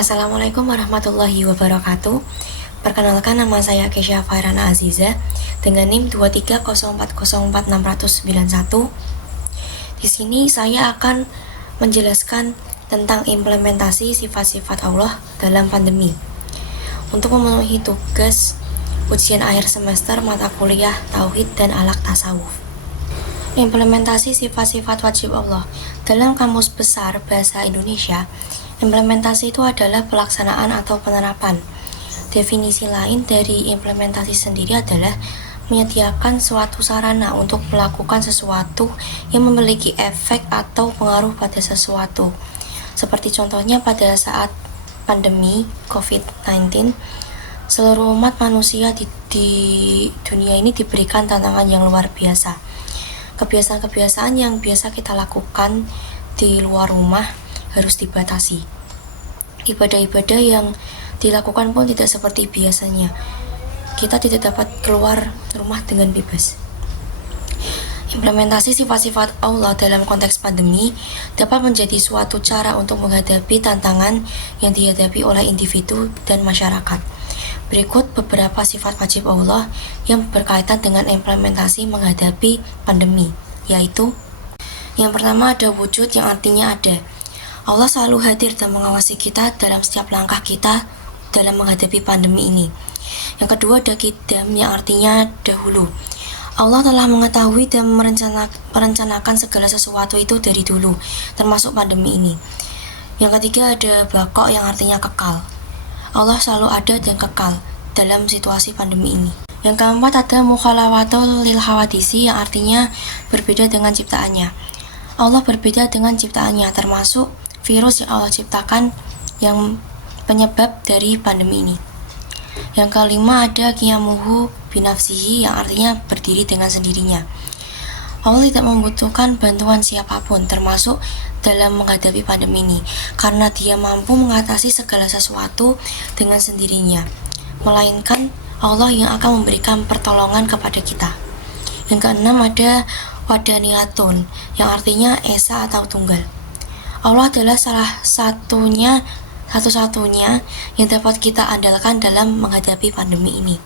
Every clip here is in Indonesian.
Assalamualaikum warahmatullahi wabarakatuh. Perkenalkan, nama saya Kesha Fairana Aziza dengan NIM 230404691. Di sini saya akan menjelaskan tentang implementasi sifat-sifat Allah dalam pandemi. Untuk memenuhi tugas ujian akhir semester mata kuliah Tauhid dan Alaq Tasawuf. Implementasi sifat-sifat wajib Allah. Dalam Kamus Besar Bahasa Indonesia, implementasi itu adalah pelaksanaan atau penerapan. Definisi lain dari implementasi sendiri adalah menyediakan suatu sarana untuk melakukan sesuatu yang memiliki efek atau pengaruh pada sesuatu. Seperti contohnya pada saat pandemi COVID-19, seluruh umat manusia di dunia ini diberikan tantangan yang luar biasa. Kebiasaan-kebiasaan yang biasa kita lakukan di luar rumah harus dibatasi. Ibadah-ibadah yang dilakukan pun tidak seperti biasanya. Kita tidak dapat keluar rumah dengan bebas. Implementasi sifat-sifat Allah dalam konteks pandemi dapat menjadi suatu cara untuk menghadapi tantangan yang dihadapi oleh individu dan masyarakat. Berikut beberapa sifat wajib Allah yang berkaitan dengan implementasi menghadapi pandemi, yaitu yang pertama ada wujud, yang artinya ada. Allah selalu hadir dan mengawasi kita dalam setiap langkah kita dalam menghadapi pandemi ini. Yang kedua ada qidam, yang artinya dahulu. Allah telah mengetahui dan merencanakan segala sesuatu itu dari dulu, termasuk pandemi ini. Yang ketiga ada baqa, yang artinya kekal. Allah selalu ada dan kekal dalam situasi pandemi ini. Yang keempat ada mukhalawatul lil hawadisi, yang artinya berbeda dengan ciptaannya. Allah berbeda dengan ciptaannya, termasuk virus yang Allah ciptakan yang penyebab dari pandemi ini. Yang kelima ada qiyamuhu binafsihi, yang artinya berdiri dengan sendirinya. Allah tidak membutuhkan bantuan siapapun, termasuk dalam menghadapi pandemi ini, karena Dia mampu mengatasi segala sesuatu dengan sendirinya, melainkan Allah yang akan memberikan pertolongan kepada kita. Yang keenam ada wadaniyatun, yang artinya esa atau tunggal. Allah adalah satu-satunya yang dapat kita andalkan dalam menghadapi pandemi ini.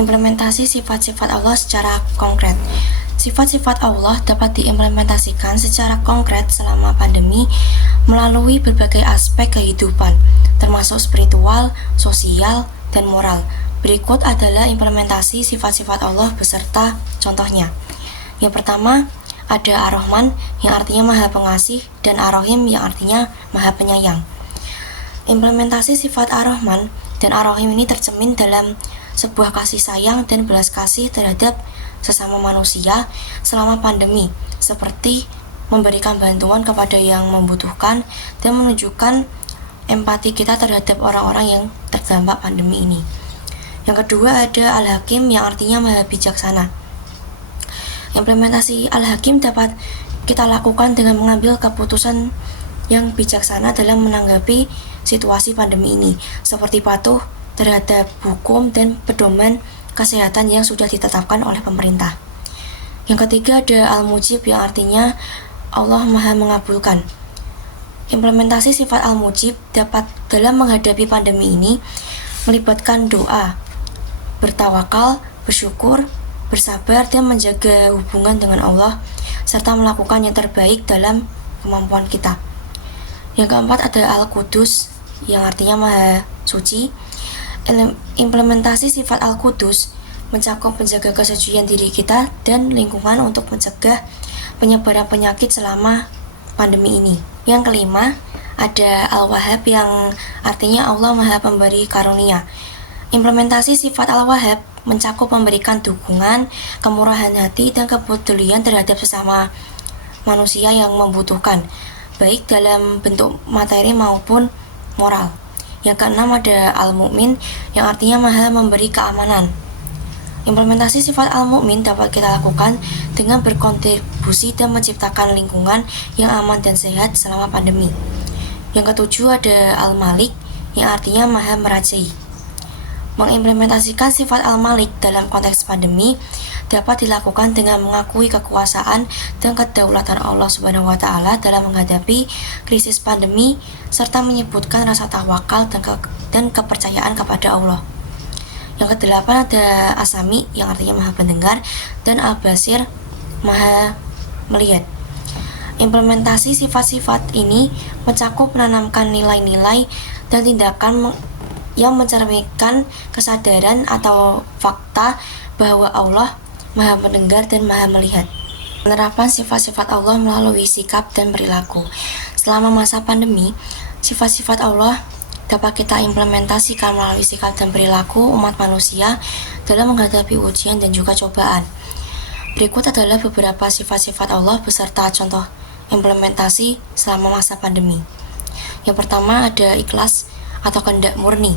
Implementasi sifat-sifat Allah secara konkret. Sifat-sifat Allah dapat diimplementasikan secara konkret selama pandemi melalui berbagai aspek kehidupan, termasuk spiritual, sosial, dan moral. Berikut adalah implementasi sifat-sifat Allah beserta contohnya. Yang pertama, ada Ar-Rahman, yang artinya Maha Pengasih, dan Ar-Rahim, yang artinya Maha Penyayang. Implementasi sifat Ar-Rahman dan Ar-Rahim ini tercermin dalam sebuah kasih sayang dan belas kasih terhadap sesama manusia selama pandemi, seperti memberikan bantuan kepada yang membutuhkan dan menunjukkan empati kita terhadap orang-orang yang terdampak pandemi ini. Yang kedua ada Al-Hakim, yang artinya Maha Bijaksana. Implementasi Al-Hakim dapat kita lakukan dengan mengambil keputusan yang bijaksana dalam menanggapi situasi pandemi ini, seperti patuh terhadap hukum dan pedoman kesehatan yang sudah ditetapkan oleh pemerintah. Yang ketiga ada Al-Mujib, yang artinya Allah Maha Mengabulkan. Implementasi sifat Al-Mujib dapat dalam menghadapi pandemi ini melibatkan doa, bertawakal, bersyukur, bersabar, dan menjaga hubungan dengan Allah, serta melakukan yang terbaik dalam kemampuan kita. Yang keempat ada Al-Qudus, yang artinya Maha Suci. Implementasi sifat Al-Qudus mencakup menjaga kesucian diri kita dan lingkungan untuk mencegah penyebaran penyakit selama pandemi ini. Yang kelima ada Al-Wahhab, yang artinya Allah Maha Pemberi Karunia. Implementasi sifat Al-Wahhab mencakup memberikan dukungan, kemurahan hati, dan kepedulian terhadap sesama manusia yang membutuhkan, baik dalam bentuk materi maupun moral. Yang keenam ada Al-Mu'min, yang artinya Maha Memberi Keamanan. Implementasi sifat Al-Mu'min dapat kita lakukan dengan berkontribusi dan menciptakan lingkungan yang aman dan sehat selama pandemi. Yang ketujuh ada Al-Malik, yang artinya Maha Merajai. Mengimplementasikan sifat Al-Malik dalam konteks pandemi dapat dilakukan dengan mengakui kekuasaan dan kedaulatan Allah Subhanahu wa taala dalam menghadapi krisis pandemi serta menyebutkan rasa tawakal dan kepercayaan kepada Allah. Yang kedelapan ada As-Sami yang artinya Maha Pendengar dan Al-Basir Maha Melihat. Implementasi sifat-sifat ini mencakup menanamkan nilai-nilai dan tindakan yang mencerminkan kesadaran atau fakta bahwa Allah Maha Mendengar dan Maha Melihat. Penerapan sifat-sifat Allah melalui sikap dan perilaku. Selama masa pandemi, sifat-sifat Allah dapat kita implementasikan melalui sikap dan perilaku umat manusia dalam menghadapi ujian dan juga cobaan. Berikut adalah beberapa sifat-sifat Allah beserta contoh implementasi selama masa pandemi. Yang pertama ada ikhlas atau kehendak murni.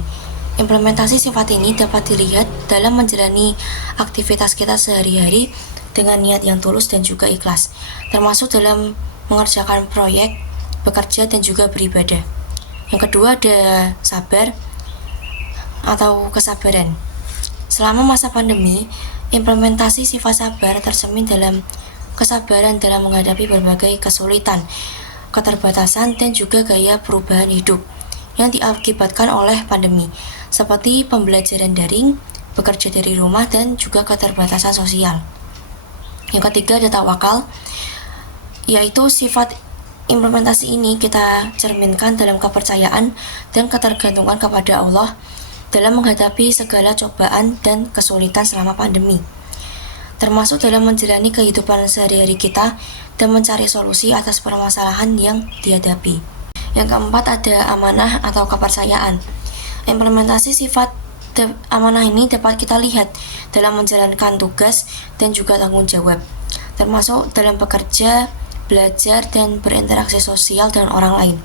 Implementasi sifat ini dapat dilihat dalam menjalani aktivitas kita sehari-hari dengan niat yang tulus dan juga ikhlas, termasuk dalam mengerjakan proyek, bekerja, dan juga beribadah. Yang kedua ada sabar atau kesabaran. Selama masa pandemi, implementasi sifat sabar tercermin dalam kesabaran dalam menghadapi berbagai kesulitan, keterbatasan, dan juga gaya perubahan hidup yang diakibatkan oleh pandemi, seperti pembelajaran daring, bekerja dari rumah, dan juga keterbatasan sosial. Yang ketiga ada tawakal, yaitu sifat implementasi ini kita cerminkan dalam kepercayaan dan ketergantungan kepada Allah dalam menghadapi segala cobaan dan kesulitan selama pandemi, termasuk dalam menjalani kehidupan sehari-hari kita dan mencari solusi atas permasalahan yang dihadapi. Yang keempat ada amanah atau kepercayaan. Implementasi sifat amanah ini dapat kita lihat dalam menjalankan tugas dan juga tanggung jawab, termasuk dalam bekerja, belajar, dan berinteraksi sosial dengan orang lain.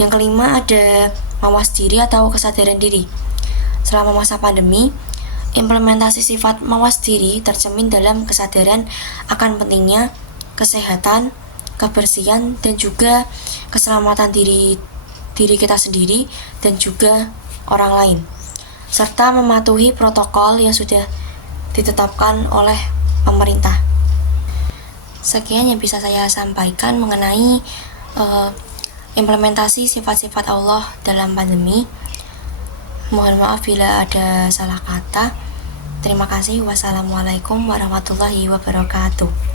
Yang kelima ada mawas diri atau kesadaran diri. Selama masa pandemi, implementasi sifat mawas diri tercermin dalam kesadaran akan pentingnya kesehatan, kebersihan, dan juga keselamatan diri kita sendiri dan juga orang lain, serta mematuhi protokol yang sudah ditetapkan oleh pemerintah. Sekian yang bisa saya sampaikan mengenai implementasi sifat-sifat Allah dalam pandemi. Mohon maaf bila ada salah kata. Terima kasih. Wassalamualaikum warahmatullahi wabarakatuh.